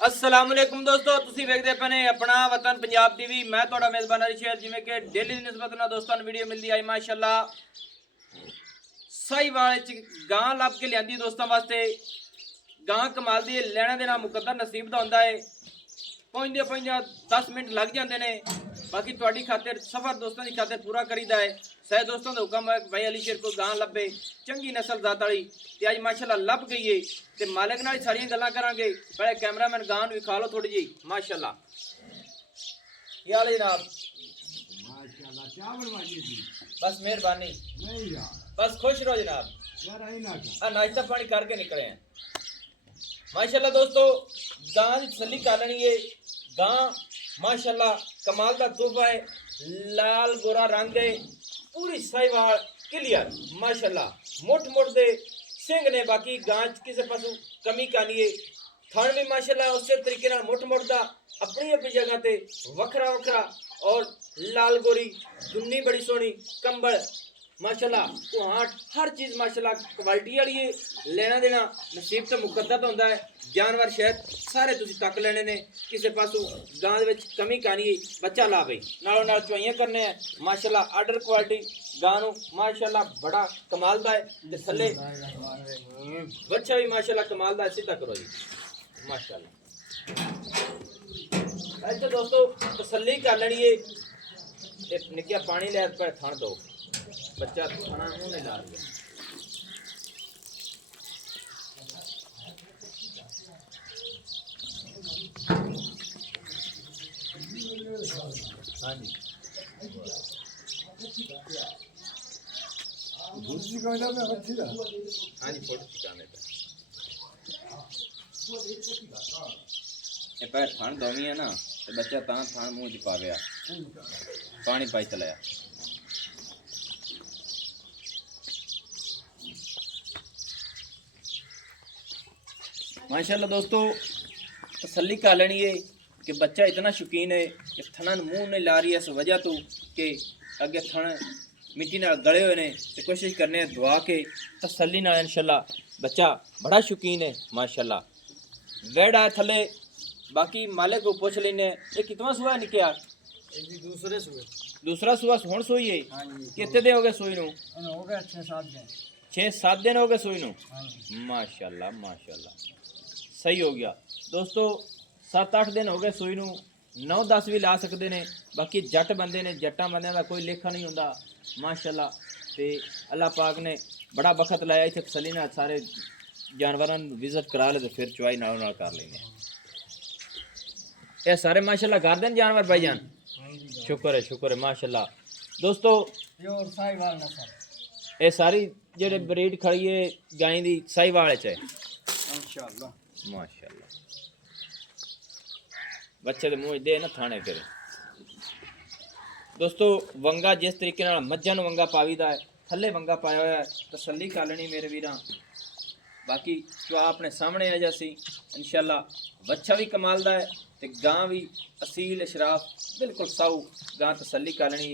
अस्सलामुअलैकुम दोस्तों, ਤੁਸੀਂ ਵੇਖਦੇ ਪਏ ਨੇ ਆਪਣਾ ਵਤਨ ਪੰਜਾਬ ਟੀਵੀ। ਮੈਂ ਤੁਹਾਡਾ ਮੇਜ਼ਬਾਨ ਅਲੀ ਸ਼ੇਰ। ਜਿਵੇਂ ਕਿ ਡੇਲੀ ਦੀ ਨਿਸਬਤ ਨਾਲ ਦੋਸਤਾਂ ਨੂੰ ਵੀਡੀਓ ਮਿਲਦੀ ਆਈ ਮਾਸ਼ਾਅੱਲਾ ਸਾਹੀਵਾਲ ਚ ਗਾਂ ਲੱਭ ਕੇ ਲਿਆਂਦੀ ਦੋਸਤਾਂ ਵਾਸਤੇ। ਗਾਂ ਕਮਾਲ ਦੀ ਲੈਣਾ ਦੇਣਾ ਮੁਕੱਦਰ ਨਸੀਬ ਦਾ ਹੁੰਦਾ ਹੈ। ਪਹੁੰਚਦੇ 10 ਮਿੰਟ ਲੱਗ ਜਾਂਦੇ ਨੇ। बाकी थोड़ी खातिर सफर दोस्तों की खातिर पूरा करीदा है। सह दोस्तों का हुक्म है भाई अली शेर को गां लभे चंगी नस्ल जात वाली ते अज माशाअल्लाह लभ गई है ते मालिक नाल सारियां गल्लां करांगे। पहले कैमरामैन गां नूं विखा लो थोड़ी जी माशाअल्लाह। की हाल है जनाब? माशाअल्लाह क्या बनवाइए जी। बस मेहरबानी नहीं यार, बस खुश रहो जनाब। यार आई ना क्या नाश्ता पानी करके निकले हैं माशाअल्लाह। दोस्तों गां की तसल्ली कर लेनी है। गां माशाअल्लाह कमाल का तोहफा है। लाल गोरा रंग है, पूरी साहिवाल क्लियर माशाअल्लाह। मुठ मुठ दे सिंह ने। बाकी गां किसी पासों कमी कानी है। थण भी माशाअल्लाह उस तरीके नाल मुठ मुठ दा अपनी अपनी जगह ते वखरा वखरा और लाल गोरी दुन्नी बड़ी सोहनी कंबल माशाअल्लाह कुहाट हर चीज़ माशाअल्लाह क्वालिटी वाली है। लेना देना नसीब तो मुकद्दर होंदा है। जानवर शायद सारे तुसी तक लेने ने, किसी पासों गां दे विच कमी कानी है। बच्चा ला बई नालों नाल चवाइयां करने हैं माशाअल्लाह। आर्डर क्वालिटी गां नूं माशाअल्लाह बड़ा कमाल दा है ते थल्ले बच्चा भी माशाअल्लाह कमाल दा है। सीधा करो जी माशाअल्लाह। अच्छा दोस्तों तसल्ली कर लेनी है। एक निक्किया पानी लै पे थण दो बच्चा खाना मुंह नहीं ला रहा। हाँ जी भुर्जी का ना मैं अच्छी दा हाँ जी फोटो खिंचाने पे ये पैर थान दोमी है ना तो बच्चा ता थान मुंह च पा गया पानी पाई चलाया। माशाअल्लाह दोस्तों तसल्ली कर लेनी है कि बच्चा इतना शौकीन है कि थनन मुंह नहीं ला रही है इस वजह तो कि अगे थन मिट्टी नाल गले हुए ने तो कोशिश करने दुआ के तसल्ली नाल इंशाअल्लाह। बच्चा बड़ा शौकीन है माशाअल्लाह। वेड़ा है थले। बाकी मालिक को पूछ लेने ये कितना सुआ है निकया? दूसरा सुआ हुण सोई है। कितने दिन हो गए सोई नूं? हो गया 6-7 दिन 6-7 दिन हो गए सोई नूं। माशाअल्लाह माशाअल्लाह सही हो गया दोस्तों। 7-8 दिन हो गए सोई नूं। 9-10 भी ला सकते हैं। बाकी जट बंदे ने, जट्टां बंदियां दा कोई लेखा नहीं होंदा माशाअल्लाह। ते अल्लाह पाक ने बड़ा बखत लाया इत्थे तसल्ली नाल सारे जानवरां नूं विजिट करा ले ते फिर चवाई नालों नाल कर लैंदे। ये सारे माशाअल्लाह कर देन जानवर भाईजान। शुक्र है माशाअल्लाह। दोस्तों प्योर साहिवाल नस्ल ये सारी जेह्ड़े ब्रीड खड़ी है गाय दी साहिवाल च है इंशाअल्लाह माशाअल्लाह। बच्चे दे मुंह दे ना थाने फिर दोस्तों वंगा जिस तरीके नाल मज्झां नूं वंगा पावीदा है थल्ले वंगा पाया होया है। तसल्ली कर लेनी मेरे वीरां। बाकी चवा अपने सामने आ जासी इंशाअल्लाह। बच्चा भी कमाल दा है ते गां भी असील अशराफ बिल्कुल साऊ गां। तसल्ली कर लेनी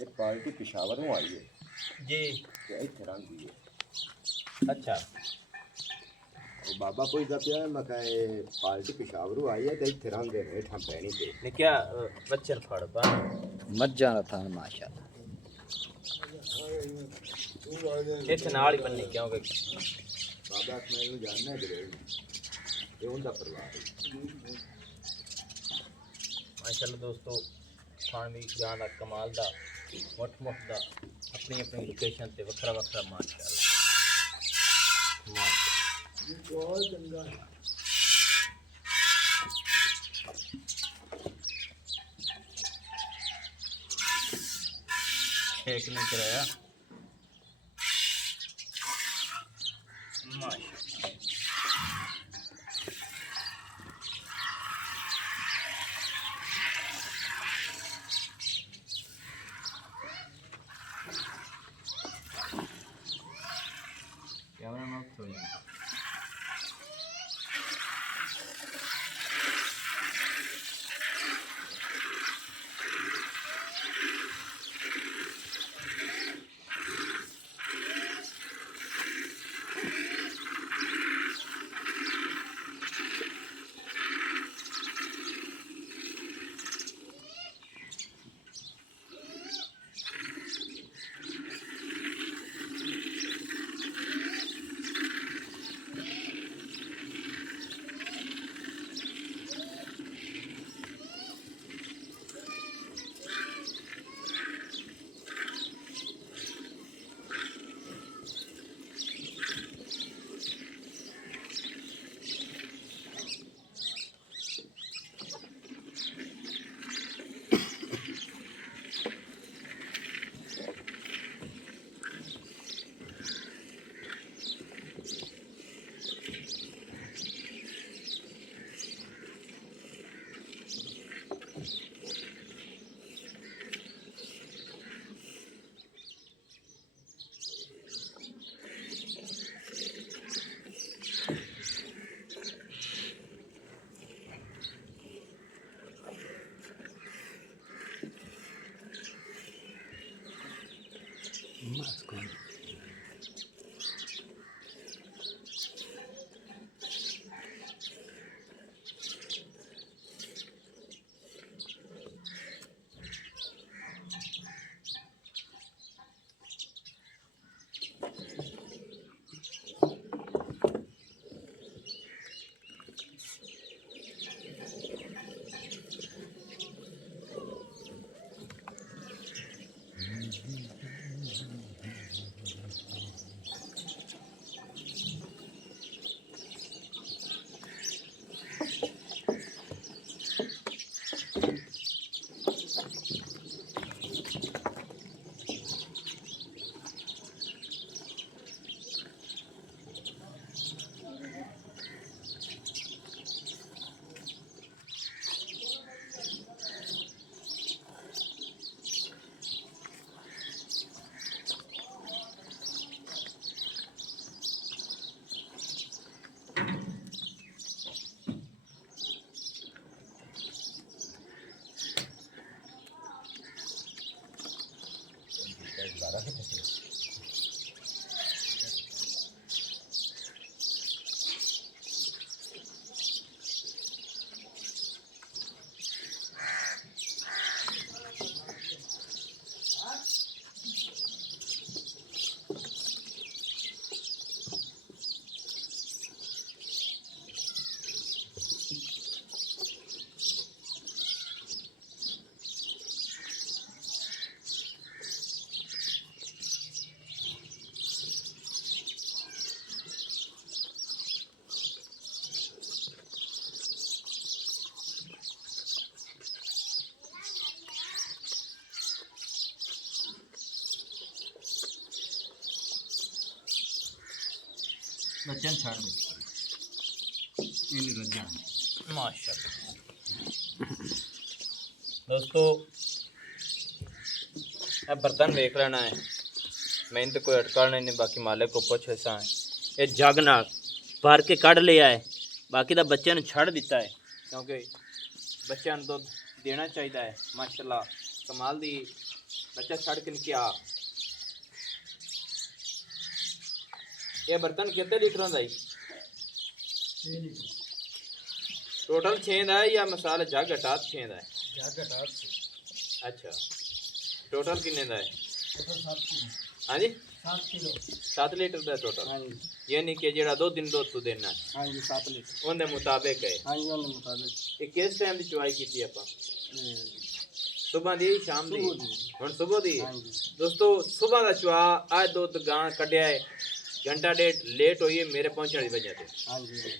ये पार्टी पेशावर में आई है जी। ते इत्थे रंगी है। अच्छा और बाबा कोई दा पिया मैं कहे पार्टी पेशावर आई है ते इत्थे रंगे ने ठा पैनी ते ने क्या बच्चन फड़ बा मज्जा ना था माशाअल्लाह। इत्थे नाल ही बन्नी क्योंकि बाबा मैं जानना है ये उनका परिवार है। माशाअल्लाह दोस्तों खान भी गां दा कमाल दा मुठ मुठ दा अपनी अपनी लोकेशन ते वखरा वखरा माशाअल्लाह बहुत चंगा है। शेक ने कराया माशाअल्लाह। कैमरा में बच्चन छाड़ दे ये नहीं रजा माशाल्लाह। दोस्तों अब बर्तन वेख लेना है, मैंने तो कोई अटकल नहीं, बाकी मालिक को पुछ ऐसा है। ये जग नाल भर के कढ़ लिया है, बाकी तो बच्चे ने छड़ दिता है क्योंकि बच्चों को दुध देना चाहिए है। माशाल्लाह कमाल दी बच्चा छड़ के क्या। ये बर्तन कितने लीटर होता है? 6 लीटर टोटल 6 है या मसाला जग हटा 6 है? जग हटा से अच्छा टोटल किन्ने का है? Total 7 kilo. हाँ जी 7 किलो 7 लीटर का टोटल। हाँ जी यानी कि जेड़ा 2 दिन दूध तू देना हाँ जी 7 लीटर उनके मुताबिक है। हाँ जी उनके मुताबिक ये किस टाइम की चुवाई की थी आपा? सुबह दी शाम दी? सुबह दी। हुण सुबह दी। हाँ जी दोस्तों सुबह का चुआ आज दूध गां कढ़िया है, घंटा डेढ़ लेट हुई है मेरे पहुंचने की वजह से। हाँ जी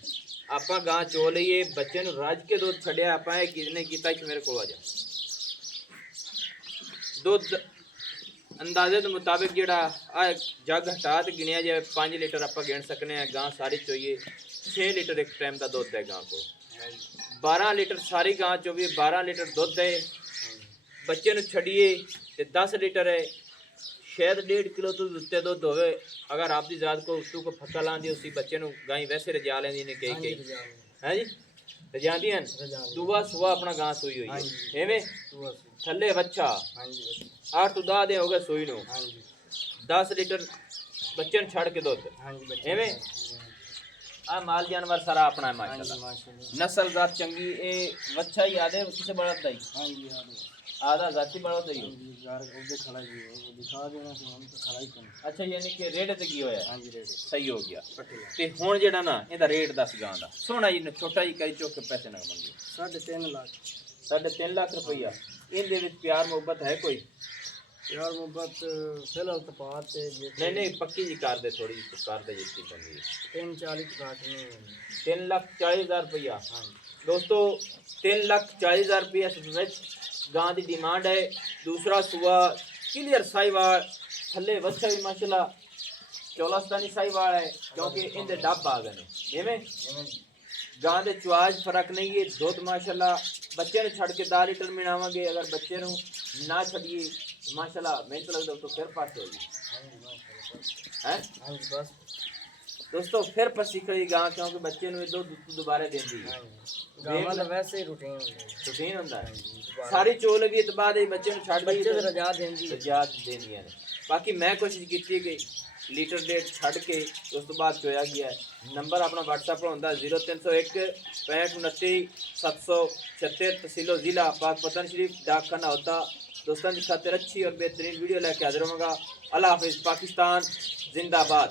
ਆਪਾਂ ਗਾਂ ਚੋ ਲਈਏ, ਬੱਚੇ ਨੂੰ ਰੱਜ ਕੇ ਦੁੱਧ ਛੱਡਿਆ, ਆਪਾਂ ਇਹ ਕਿਹਨੇ ਕੀਤਾ ਕਿ ਮੇਰੇ ਕੋਲ ਆ ਜਾ। ਦੁੱਧ ਅੰਦਾਜ਼ੇ ਦੇ ਮੁਤਾਬਿਕ ਜਿਹੜਾ ਆ ਜੱਗ ਹਟਾ ਤੇ ਗਿਣਿਆ ਜਾਵੇ 5 ਲੀਟਰ ਆਪਾਂ ਗਿਣ ਸਕਨੇ ਆ। ਗਾਂ ਸਾਰੀ ਚੋਈਏ 6 ਲੀਟਰ ਇੱਕ ਟਾਈਮ ਦਾ ਦੁੱਧ ਹੈ ਗਾਂ ਕੋਲ। 12 ਲੀਟਰ ਸਾਰੀ ਗਾਂ ਚੋਈਏ 12 ਲੀਟਰ ਦੁੱਧ ਹੈ। ਬੱਚੇ ਨੂੰ ਛੱਡੀਏ ਤੇ 10 ਲੀਟਰ ਹੈ, शायद 1.5 किलो तो उत्ते दुध होवे। अगर आपकी जात को उसू को फक्का लांदी उसी बच्चे नु गाई वैसे रजा लेंदी ने कई कई हैं जी रजांदी हैं। दुआ सुआ अपना गां सोई हुई है एवें थल्ले बच्चा 8 तो 10 दे हो गए सोई नु 10 लीटर बच्चे नु छड़ के दुध एवें। आ माल जानवर सारा अपना है माशाल्लाह। नस्ल जात चंगी ए बच्चा ही आदे किसे बड़ा दई आधा जाति बड़ा दई यार उधर खड़ा जी वो दिखा देना कि हम तो खड़ा ही कर। अच्छा यानी कि रेट ते की होया? हाँ जी रेडी सही हो गया। ते हुण जेड़ा ना ਇਹਦਾ ਰੇਟ ਦੱਸ ਗਾਂ ਦਾ ਸੋਹਣਾ ਜੀ ਛੋਟਾ ਜੀ ਕਰੀ ਚੁੱਕ ਕੇ ਪੈਸੇ ਨਾ ਮੰਗੇ। 3.5 लाख 3.5 ਲੱਖ ਰੁਪਈਆ। ਇਹਦੇ ਵਿੱਚ ਪਿਆਰ ਮੁਹੱਬਤ ਹੈ ਕੋਈ? यार मोहब्बत फिलहाल तो बात है ਨਹੀਂ ਨਹੀਂ ਪੱਕੀ ਜੀ ਕਰ ਦੇ, ਥੋੜੀ ਜਿਹੀ ਕਰ ਦੇ ਜਿੱਤੀ ਬੰਦੀ 340 काट में 3,40,000 ਰੁਪਈਆ। ਦੋਸਤੋ 3,40,000 ਰੁਪਈਆ ਵਿੱਚ ਗਾਂ ਦੀ ਡਿਮਾਂਡ ਹੈ। दूसरा सुआ क्लियर साहिवाल थले वच्छा भी माशाल्लाह चौलास्तानी साहिवाल है क्योंकि इनके डब आ गए जिमें गां दे चुआज फर्क नहीं है। दुध माशाल्लाह बच्चे ने छड़ के 10 लीटर मिलावांगे, अगर बच्चे नु ना छड़िए माशाल्लाह मैं तो लगदा तो फिर पास होगी हैं। हाँ जी बस दोस्तों फिर पसी खड़ी गां क्योंकि बच्चे नु दुध दोबारा देंदी है। गावां दा वैसे ही रूटीन रूटीन होंदा है। सारी चोल भी तो बाद बच्चे नु छड़ बच्चे तो रजा देंदी रजा देंदियां ने। बाकी मैं कोशिश की कि लीटर डेढ़ छड़ के उस तो बाद चोया गया है। नंबर अपना व्हाट्सएप पर होंदा 0301 65 29 776 तहसीलो ज़िला पाकपतन शरीफ डाकखाना होता। दोस्तों की खातिर अच्छी और बेहतरीन वीडियो लेके हाजिर होऊंगा। अल्लाह हाफिज़। पाकिस्तान जिंदाबाद।